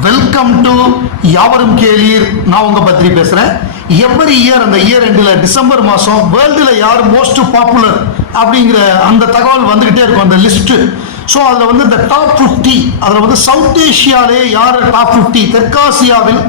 Welcome to யாவரும் கேளீர். நான் உங்கள் பத்ரி பேசுகிறேன் எவ்ரி இயர் அந்த இயர் எண்டில் டிசம்பர் மாதம் வேர்ல்டில் யார் மோஸ்ட் பாப்புலர் அப்படிங்கிற அந்த தகவல் வந்துக்கிட்டே இருக்கும் அந்த லிஸ்ட்டு ஸோ அதில் வந்து இந்த டாப் ஃபிஃப்டி அதில் வந்து சவுத் ஏஷியாலே யார் டாப் ஃபிஃப்டி தெற்காசியாவில்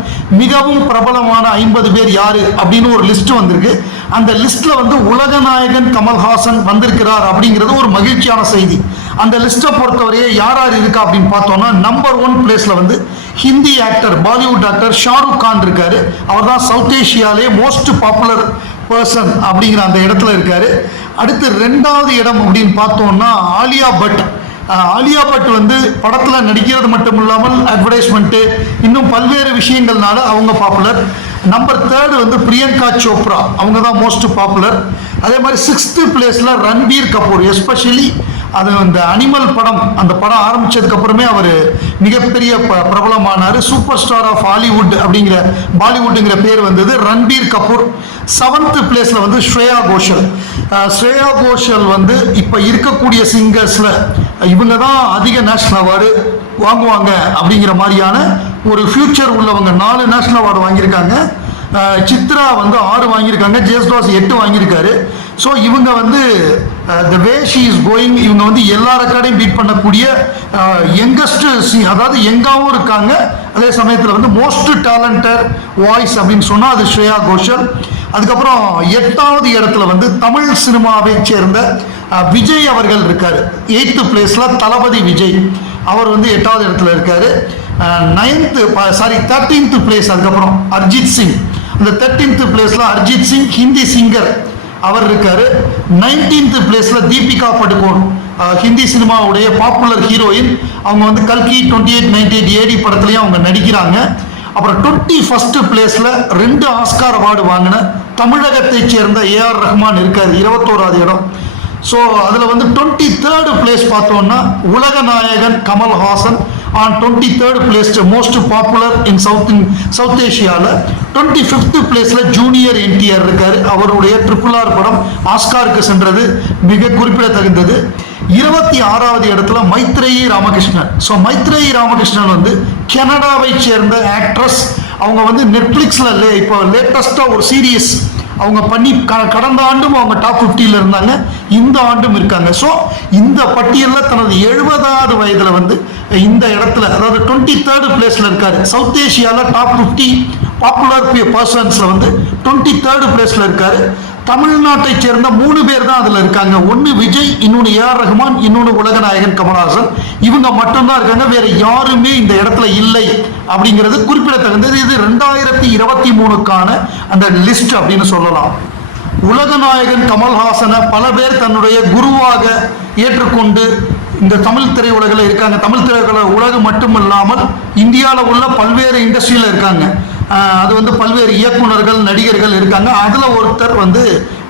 மிகவும் பிரபலமான ஐம்பது பேர் யார் அப்படின்னு ஒரு லிஸ்ட் வந்திருக்கு. அந்த லிஸ்ட்டில் வந்து உலகநாயகன் கமல்ஹாசன் வந்திருக்கிறார் அப்படிங்கிறது ஒரு மகிழ்ச்சியான செய்தி. அந்த லிஸ்ட்டை பொறுத்தவரையே யார் யார் இருக்கா அப்படின்னு பார்த்தோம்னா நம்பர் ஒன் பிளேஸில் வந்து ஹிந்தி ஆக்டர் பாலிவுட் ஆக்டர் ஷாருக் கான் இருக்காரு. அவர் தான் சவுத் ஏஷியாலே மோஸ்ட் பாப்புலர் பர்சன் அப்படிங்கிற அந்த இடத்துல இருக்காரு. அடுத்து ரெண்டாவது இடம் அப்படின்னு பார்த்தோம்னா ஆலியா பட். ஆலியா பட் வந்து படத்தில் நடிக்கிறது மட்டும் இல்லாமல் அட்வர்டைஸ்மெண்ட்டு இன்னும் பல்வேறு விஷயங்கள்னால அவங்க பாப்புலர் நம்பர் தேர்டு வந்து பிரியங்கா சோப்ரா. அவங்க தான் மோஸ்ட் பாப்புலர் அதே மாதிரி சிக்ஸ்த்து பிளேஸில் ரன்பீர் கபூர் எஸ்பெஷலி அது அந்த அனிமல் படம் அந்த படம் ஆரம்பிச்சதுக்கு அப்புறமே அவர் மிகப்பெரிய ப- பிரபலமானார். சூப்பர் ஸ்டார் ஆஃப் ஹாலிவுட் அப்படிங்கிற பாலிவுட்டுங்கிற பேர் வந்தது ரன்பீர் கபூர். செவன்த் பிளேஸில் வந்து ஸ்ரேயா கோஷல். ஸ்ரேயா கோஷல் வந்து இப்போ இருக்கக்கூடிய சிங்கர்ஸில் இவங்க தான் அதிக நேஷ்னல் அவார்டு வாங்குவாங்க அப்படிங்கிற மாதிரியான ஒரு ஃபியூச்சர் உள்ளவங்க நாலு நேஷ்னல் அவார்டு வாங்கியிருக்காங்க. சித்ரா வந்து ஆறு வாங்கியிருக்காங்க. ஜேஸ்தாஸ் எட்டு வாங்கியிருக்காரு. ஸோ இவங்க வந்து the way she is going இவங்க வந்து எல்லா ரெக்கார்டையும் பீட் பண்ணக்கூடிய uh, யங்கஸ்ட் அதாவது யங்காகவும் இருக்காங்க. அதே சமயத்தில் வந்து மோஸ்ட் டேலண்டட் வாய்ஸ் அப்படின்னு சொன்னால் அது ஸ்ரேயா கோஷல். அதுக்கப்புறம் எட்டாவது இடத்துல வந்து தமிழ் சினிமாவை சேர்ந்த uh, விஜய் அவர்கள் இருக்கார். எயித்து பிளேஸில் தளபதி விஜய் அவர் வந்து எட்டாவது இடத்துல இருக்கார். நைன்த்து சாரி தேர்ட்டீன்த்து பிளேஸ் அதுக்கப்புறம் அர்ஜித் சிங். அந்த தேர்ட்டீன்த்து பிளேஸில் அர்ஜித் சிங் ஹிந்தி சிங்கர் அவர் இருக்காரு. நைன்டீன்த் பிளேஸ்ல தீபிகா படுகோன் ஹிந்தி சினிமாவுடைய பாப்புலர் ஹீரோயின் அவங்க வந்து கல்கி twenty eight ninety eight AD படத்துலையும் அவங்க நடிக்கிறாங்க. அப்புறம் டுவெண்ட்டி ஃபர்ஸ்ட் பிளேஸ்ல ரெண்டு ஆஸ்கார் அவார்டு வாங்கின தமிழகத்தைச் சேர்ந்த ஏஆர் ரஹ்மான் இருக்காரு. இருபத்தோராது இடம். ஸோ அதில் வந்து டுவெண்ட்டி தேர்டு பிளேஸ் பார்த்தோம்னா உலக நாயகன் Kamalhaasan. On twenty third placed most popular in south in south ஏஷியாவில் twenty fifth பிளேஸில் ஜூனியர் என்டிஆர் இருக்கார். அவருடைய ட்ரிபிள் ஆர் படம் ஆஸ்காருக்கு சென்றது. மிக குறிப்பிடத்தகுந்தது. இருபத்தி ஆறாவது இடத்துல மைத்ரேயி ராமகிருஷ்ணன். ஸோ மைத்ரேயி ராமகிருஷ்ணன் வந்து கனடாவை சேர்ந்த ஆக்ட்ரஸ் அவங்க வந்து நெட்ஃப்ளிக்ஸில் இப்போ லேட்டஸ்ட்டாக ஒரு சீரியஸ் அவங்க பண்ணி க- கடந்த ஆண்டும் அவங்க டாப் 50 இருந்தாங்க. இந்த ஆண்டும் இருக்காங்க. ஸோ இந்த பட்டியலில் தனது எழுபதாவது வயதில் வந்து இந்த இடத்துல அதாவது டுவெண்ட்டி தேர்டு பிளேஸில் இருக்காரு சவுத் ஏஷியாவில் டாப் 50 பாப்புலர் பர்சன்ஸில் வந்து டுவெண்ட்டி தேர்டு பிளேஸில் இருக்காரு. தமிழ்நாட்டை சேர்ந்த மூணு பேர் தான் அதில் இருக்காங்க. ஒன்று விஜய் இன்னொன்று ஏஆர் ரஹ்மான் இன்னொன்று உலகநாயகன் கமல்ஹாசன். இவங்க மட்டும்தான் இருக்காங்க. வேற யாருமே இந்த இடத்துல இல்லை அப்படிங்கிறது குறிப்பிடத்தகுந்தது. இது ரெண்டாயிரத்தி இருபத்தி மூணுக்கான அந்த லிஸ்ட் அப்படின்னு சொல்லலாம். உலகநாயகன் கமல்ஹாசனை பல பேர் தன்னுடைய குருவாக ஏற்றுக்கொண்டு இந்த தமிழ் திரையுலகில் இருக்காங்க. தமிழ் திரையுலக உலகம் மட்டுமல்லாமல் இந்தியாவில் உள்ள பல்வேறு இண்டஸ்ட்ரியில் இருக்காங்க. அது வந்து பல்வேறு இயக்குனர்கள் நடிகர்கள் இருக்காங்க. அதில் ஒருத்தர் வந்து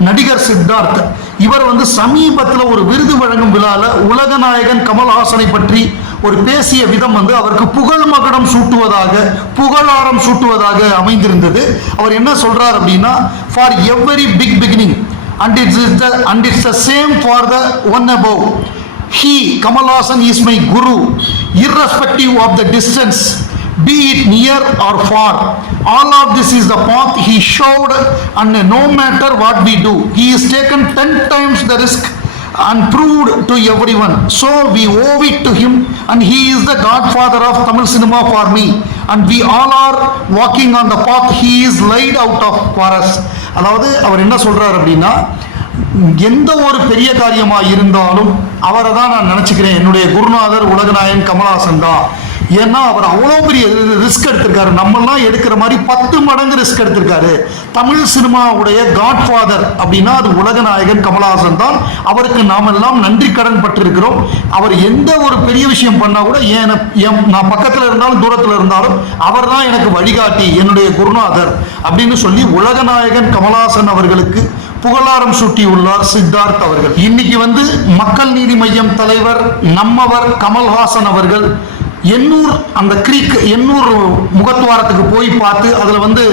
நடிகர் சித்தார்த். இவர் வந்து சமீபத்தில் ஒரு விருது வழங்கும் விழாவில் உலகநாயகன் கமல்ஹாசனை பற்றி ஒரு பேசிய விதம் வந்து அவருக்கு புகழ் மகடம் சூட்டுவதாக புகழாரம் சூட்டுவதாக அமைந்திருந்தது. அவர் என்ன சொல்றார் அப்படின்னா for every big beginning and it's is the and it's the same for the one above he kamalhasan is my guru irrespective of the distance be it near or far all of this is the path he showed and no matter what we do he has taken 10 times the risk and proved to everyone so we owe it to him and he is the godfather of tamil cinema for me and we all are walking on the path he is light out of forest அதாவது அவர் என்ன சொல்கிறார் அப்படின்னா எந்த ஒரு பெரிய காரியமாக இருந்தாலும் அவரை தான் நான் நினச்சிக்கிறேன். என்னுடைய குருநாதர் உலகநாயகன் கமலஹாசன் தான். ஏன்னா அவர் அவ்வளோ பெரிய ரிஸ்க் எடுத்திருக்காரு. நம்மளாம் எடுக்கிற மாதிரி பத்து மடங்கு ரிஸ்க் எடுத்திருக்காரு. தமிழ் சினிமாவுடைய காட்ஃபாதர் அப்படின்னா அது உலகநாயகன் கமலஹாசன் தான். அவருக்கு நாம் எல்லாம் நன்றி கடன் பட்டிருக்கிறோம். அவர் எந்த ஒரு பெரிய விஷயம் பண்ணால் கூட ஏன் என் நான் பக்கத்தில் இருந்தாலும் தூரத்தில் இருந்தாலும் அவர் தான் எனக்கு வழிகாட்டி என்னுடைய குருநாதர் அப்படின்னு சொல்லி உலகநாயகன் கமலஹாசன் அவர்களுக்கு புகழாரம் சூட்டியுள்ளார் சித்தார்த் அவர்கள். இன்னைக்கு வந்து மக்கள் நீதி மையம் தலைவர் நம்மவர் கமல்ஹாசன் அவர்கள் எண்ணூர் அந்த கிரீக் எண்ணூர் முகத்துவாரத்துக்கு போய் பார்த்து அதில் வந்து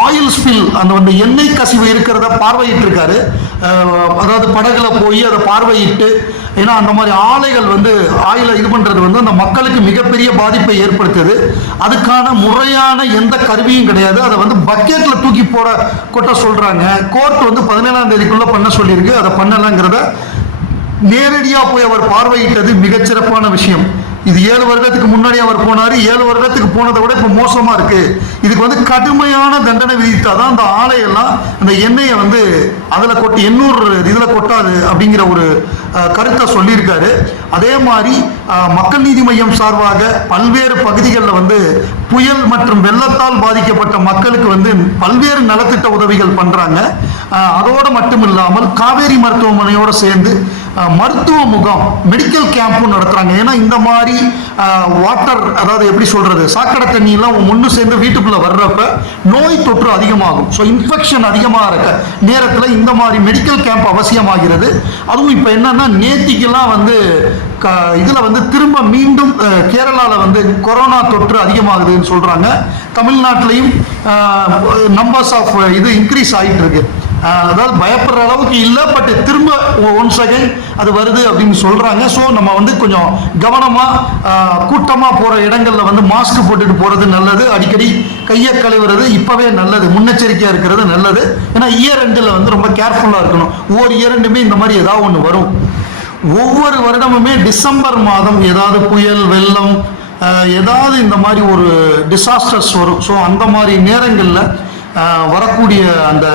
ஆயில் ஸ்பில் அந்த வந்து எண்ணெய் கசிவு இருக்கிறத பார்வையிட்டிருக்காரு. அதாவது படகுல போய் அதை பார்வையிட்டு ஏன்னா அந்த மாதிரி ஆலைகள் வந்து ஆயில இது பண்ணுறது வந்து அந்த மக்களுக்கு மிகப்பெரிய பாதிப்பை ஏற்படுத்துது அதுக்கான முறையான எந்த கருவியும் கிடையாது. அதை வந்து பக்கெட்ல தூக்கி போட கொட்ட சொல்றாங்க. கோர்ட் வந்து பதினேழாம் தேதிக்குள்ள பண்ண சொல்லியிருக்கு. அதை பண்ணலங்கிறத நேரடியாக போய் அவர் பார்வையிட்டது மிகச்சிறப்பான விஷயம். இது ஏழு வருடத்துக்கு முன்னாடி அவர் போனார். ஏழு வருடத்துக்கு போனதை விட இப்போ மோசமாக இருக்கு. இதுக்கு வந்து கடுமையான தண்டனை விதித்தாதான் அந்த ஆலையெல்லாம் அந்த எண்ணெயை வந்து அதில் கொட்டி எண்ணூறு இதில் கொட்டாது அப்படிங்கிற ஒரு கருத்தை சொல்லியிருக்காரு. அதே மாதிரி மக்கள் நீதி மையம் சார்பாக பல்வேறு பகுதிகளில் வந்து புயல் மற்றும் வெள்ளத்தால் பாதிக்கப்பட்ட மக்களுக்கு வந்து பல்வேறு நலத்திட்ட உதவிகள் பண்ணுறாங்க அதோடு மட்டும் இல்லாமல் காவேரி மருத்துவமனையோடு சேர்ந்து மருத்துவ முகாம் மெடிக்கல் கேம்ப்பும் நடத்துகிறாங்க ஏன்னா இந்த மாதிரி வாட்டர் அதாவது எப்படி சொல்கிறது சாக்கடை தண்ணியெல்லாம் ஒன்று சேர்ந்து வீட்டுக்குள்ளே வர்றப்ப நோய் தொற்று அதிகமாகும். ஸோ இன்ஃபெக்ஷன் அதிகமாக இருக்க நேரத்தில் இந்த மாதிரி மெடிக்கல் கேம்ப் அவசியமாகிறது. அதுவும் இப்போ என்னென்னா நேத்திக்கெல்லாம் வந்து க இதில் வந்து திரும்ப மீண்டும் கேரளாவில் வந்து கொரோனா தொற்று அதிகமாகுதுன்னு சொல்கிறாங்க தமிழ்நாட்டிலையும் நம்பர்ஸ் ஆஃப் இது இன்க்ரீஸ் ஆகிட்டு இருக்குது அதாவது பயப்படுற அளவுக்கு இல்லை பட் திரும்ப ஒன் செகண்ட் அது வருது அப்படின்னு சொல்கிறாங்க ஸோ நம்ம வந்து கொஞ்சம் கவனமாக கூட்டமாக போகிற இடங்களில் வந்து மாஸ்க் போட்டுட்டு போகிறது நல்லது. அடிக்கடி கையை கழுவுறது இப்போவே நல்லது. முன்னெச்சரிக்கையாக இருக்கிறது நல்லது. ஏன்னா இயர் எண்டில் வந்து ரொம்ப கேர்ஃபுல்லாக இருக்கணும். ஒவ்வொரு இயர் எண்டுமே இந்த மாதிரி ஏதாவது ஒன்று வரும். ஒவ்வொரு வருடமுமே டிசம்பர் மாதம் ஏதாவது புயல் வெள்ளம் ஏதாவது இந்த மாதிரி ஒரு டிசாஸ்டர்ஸ் வரும். ஸோ அந்த மாதிரி நேரங்களில் வரக்கூடிய அந்த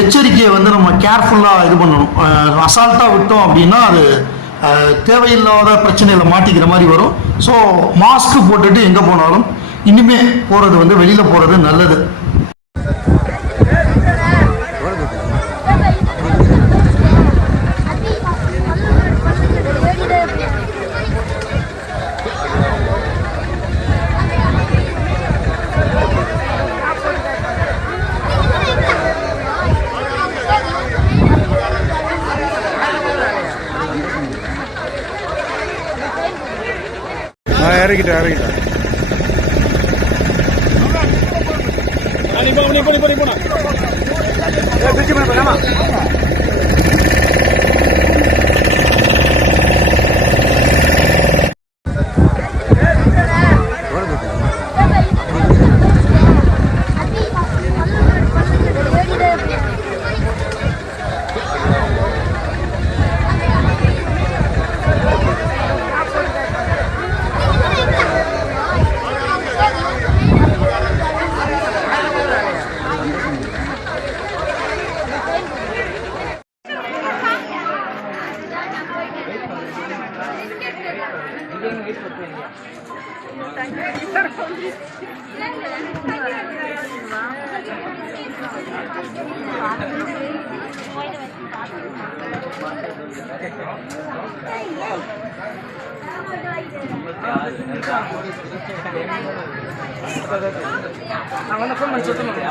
எச்சரிக்கையை வந்து நம்ம கேர்ஃபுல்லாக இது பண்ணணும். அசால்ட்டாக விட்டோம் அப்படின்னா அது தேவையில்லாத பிரச்சனையில் மாட்டிக்கிற மாதிரி வரும். ஸோ மாஸ்க் போட்டுட்டு எங்கே போனாலும் இனிமேல் போகிறது வந்து வெளியில் போகிறது நல்லது. நான் இறக்கிட்டேன் இறக்கிட்டேன் நான் வந்து ஃபோன் பண்ணி சொல்லிட்டு